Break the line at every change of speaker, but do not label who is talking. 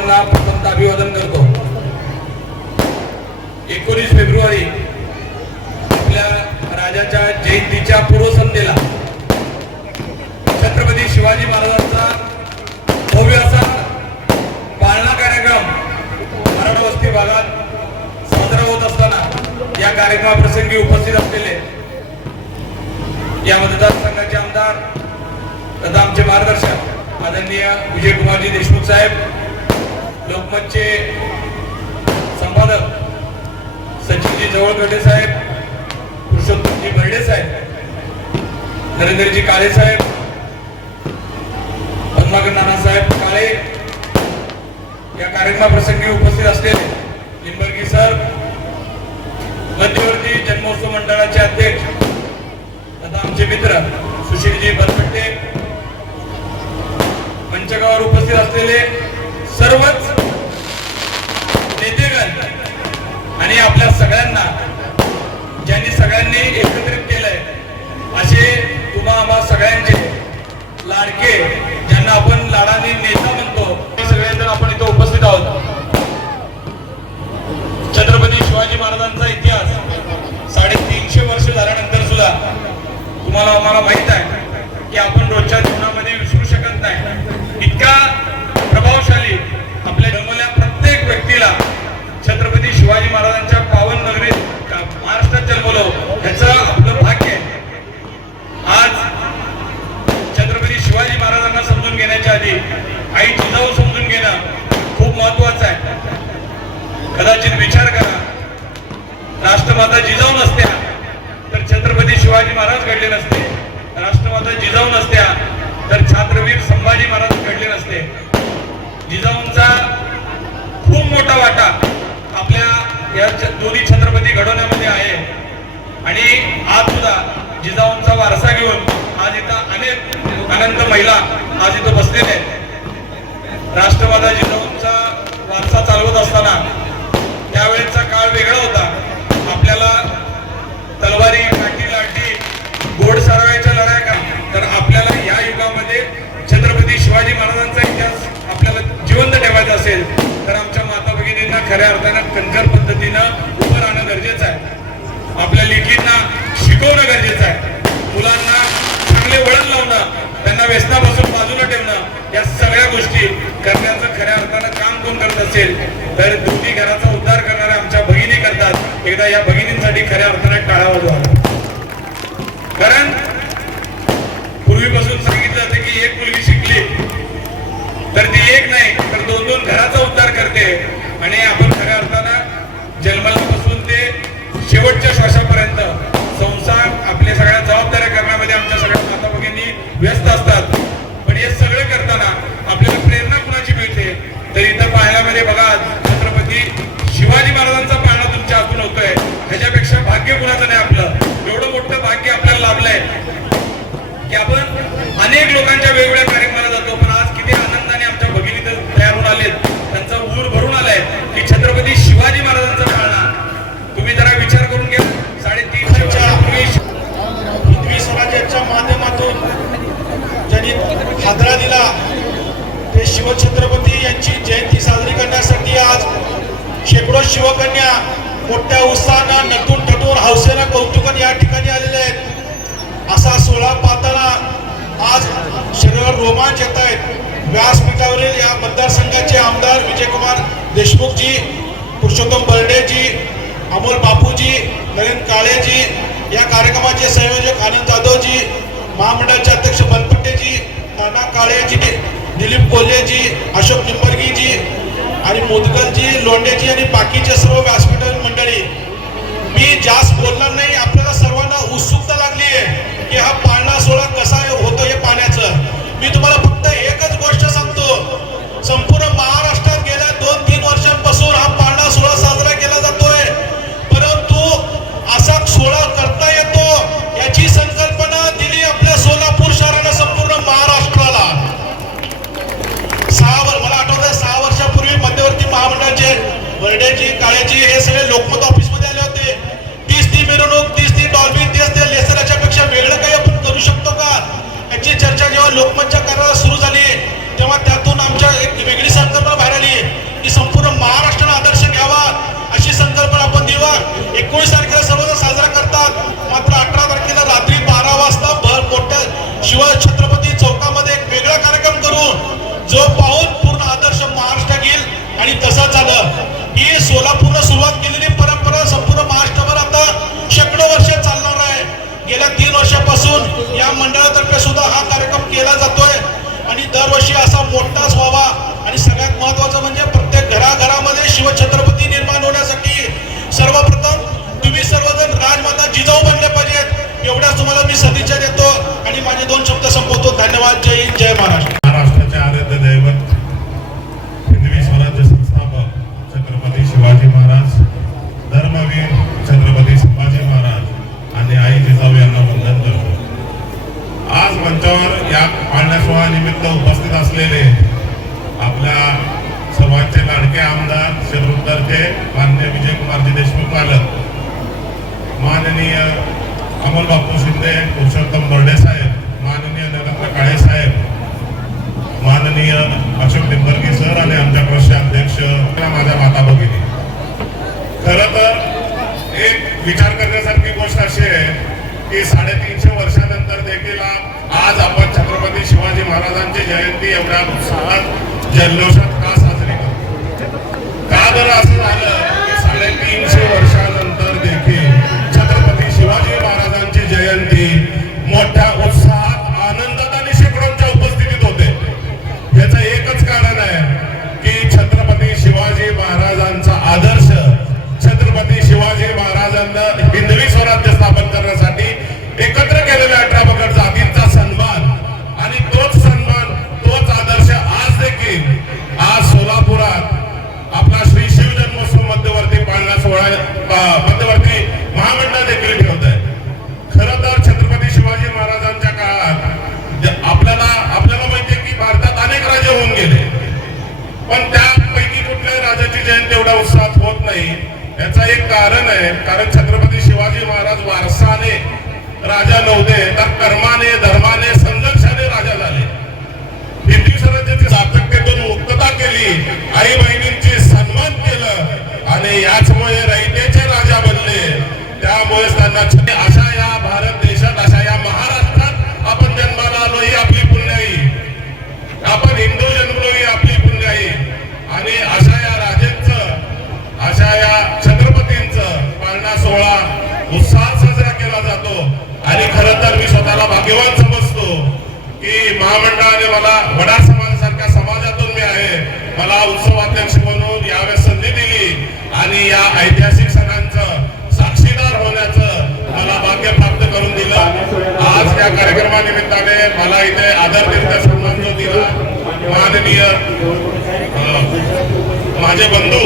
सर्वांना धर्मवीर प्रथमतः अभिवादन करतो. एकोणीस फेब्रुवारी आपल्या राजाच्या जयंतीच्या पूर्वसंध्येला छत्रपती शिवाजी महाराजांचा भव्य असा पाळणा कार्यक्रम मराठा वस्ती भागात साजरा होत असताना या कार्यक्रमाप्रसंगी उपस्थित असलेले या मतदारसंघाचे आमदार तथा आमचे मार्गदर्शक आदरणीय विजयकुमारजी देशमुख साहेब लोकमतचे संपादक सचिनजी जवळगडे साहेब पुरुषोत्तमजी बर्डे साहेब नरेंद्रजी काळे साहेब पद्माकर नानासाहेब काळे या कार्यक्रमाप्रसंगी उपस्थित असलेले लिंबर्गी सर शिवाजी महाराज घडले नसते राष्ट्रमाता जिजाऊ नसत्या तर छात्रवीर संभाजी महाराज घडले नसते. जिजाऊंचा खूप मोठा वाटा आपल्या या दोन्ही छत्रपती घडवण्यामध्ये आहे. आणि आज सुद्धा जिजाऊंचा वारसा घेऊन आज इथं अनेक अनंत महिला आज इथं बसलेल्या आहेत. राष्ट्रवादा जिजाऊंचा वारसा चालवत असताना त्यावेळेचा काळ वेगळा होता. आपल्याला तलवारी घोड सारवायच्या लढाया का? तर आपल्याला या युगामध्ये छत्रपती शिवाजी महाराजांचा इतिहास आपल्याला जिवंत ठेवायचा असेल तर आमच्या माता भगिनींना खऱ्या अर्थानं कणखर पद्धतीनं उभं राहणं गरजेचं आहे. आपल्या लेखींना शिकवणं गरजेचं आहे. मुलांना चांगले वळण लावणं त्यांना व्यसनापासून बाजूला ठेवणं या सगळ्या गोष्टी करण्याचं खऱ्या अर्थानं काम कोण करत असेल तर दोन्ही घराचा उद्धार करणाऱ्या आमच्या भगिनी करतात. एकदा या भगिनींसाठी खऱ्या अर्थानं टाळा वाजवा. कारण पूर्वीपासून सांगितलं जाते की एक मुलगी शिकली तर ती एक नाही तर दोन दोन घराचा उद्धार करते. आणि आपण खऱ्या अर्थानं जन्मापासून ते शेवटच्या श्वासापर्यंत संसार आपल्या सगळ्या जबाबदाऱ्या करण्यामध्ये आमच्या सगळ्या माता भगिनी व्यस्त असतात. पण हे सगळं करताना आपल्याला प्रेरणा कुणाची मिळते? तर इथं पाहण्यामध्ये बघा छत्रपती शिवाजी महाराजांचा पाळणा तुमच्या हातून होतोय. ह्याच्यापेक्षा भाग्य कुणाचं नाही आपलं एवढं मोठं भाग्य आपल्याला लाभलंय की आपण अनेक लोकांच्या वेगवेगळ्या कार्यक्रमाला
देशमुखजी पुरुषोत्तम बर्डेजी अमोल बापूजी नरेंद्र काळेजी या कार्यक्रमाचे संयोजक आनंद जाधवजी महामंडळाचे अध्यक्ष बनपट्टेजी नाना काळेजी दिलीप कोल्हेजी अशोक निंबर्गीजी आणि मुदगलजी लोंडेजी आणि बाकीचे सर्व व्यासपीठ मंडळी. मी जास्त बोलणार नाही जेव्हा लोकमतच्या कारवाई सुरू झाली. तेव्हा त्यातून आमच्या एक वेगळी संकल्पना बाहेर आली. की संपूर्ण महाराष्ट्राला आदर्श घ्यावा अशी संकल्पना आपण देवा एकोणीस तारखेला सर्व वर्षापासून या मंडळातर्फे सुद्धा हा कार्यक्रम केला जातोय. आणि दरवर्षी असा मोठाच व्हावा. आणि सगळ्यात महत्वाचं म्हणजे प्रत्येक घराघरामध्ये शिवछत्रपती निर्माण होण्यासाठी सर्वप्रथम तुम्ही सर्वजण राजमाता जिजाऊ बनले पाहिजेत. एवढ्याच तुम्हाला मी सदिच्छा देतो.
या पाळण्यासोहानिमित्त निमित्त उपस्थित असलेले आपल्या समाजचे लाडके आमदार शिरूरचे मान्य विजयकुमारजी देशमुख पालक माननीय अमोल बापू शिंदे पुरुषोत्तम बर्डे साहेब माननीय नरेंद्र काळे साहेब माननीय अशोक निंबर्गे सर आणि आमच्या कृषी अध्यक्ष माझ्या माता भगिनी. खर तर एक विचार करण्यासारखी गोष्ट अशी आहे की साडे वर्षानंतर देखील आज आपण छत्रपती शिवाजी महाराजांची जयंती एवढ्या उत्साहात जल्लोषात का साजरी करतो का बरं असं झालं? राजाची एवढ्या उत्साहात होत नाही. याचा एक कारण आहे. कारण छत्रपती शिवाजी महाराज वारसाने राजा नव्हते तर कर्माने धर्माने संघर्षाने राजा झाले. हिंदवी स्वराज्याची सातत्यातून मुक्तता केली आई बहिणींची सन्मान केलं आणि याचमुळे रयतेचे राजा बनले. त्यामुळे त्यांना अशा या भारत देशात अशा या महाराष्ट्रात आपण जन्माला आलो ही आपली पुण्याई. आपण हिंदू जन्मलो ही आपली पुण्याई आणि अशा या राजेंचं अशा या छत्रपतींचं पाळणा सोहळा उत्साहात साजरा केला जातो आणि खरं तर मी स्वतःला भाग्यवान समजतो की महामंडळाने मला वडा समाजासारख्या समाजातून मी आहे मला उत्सवाध्यक्ष म्हणून यावेळेस संधी दिली आणि या ऐतिहासिक सणांचं साक्षीदार होण्याचं मला भाग्य प्राप्त करून दिलं. आज या कार्यक्रमानिमित्ताने मला इथे आदर सन्मान जो दिला माननीय माझे बंधू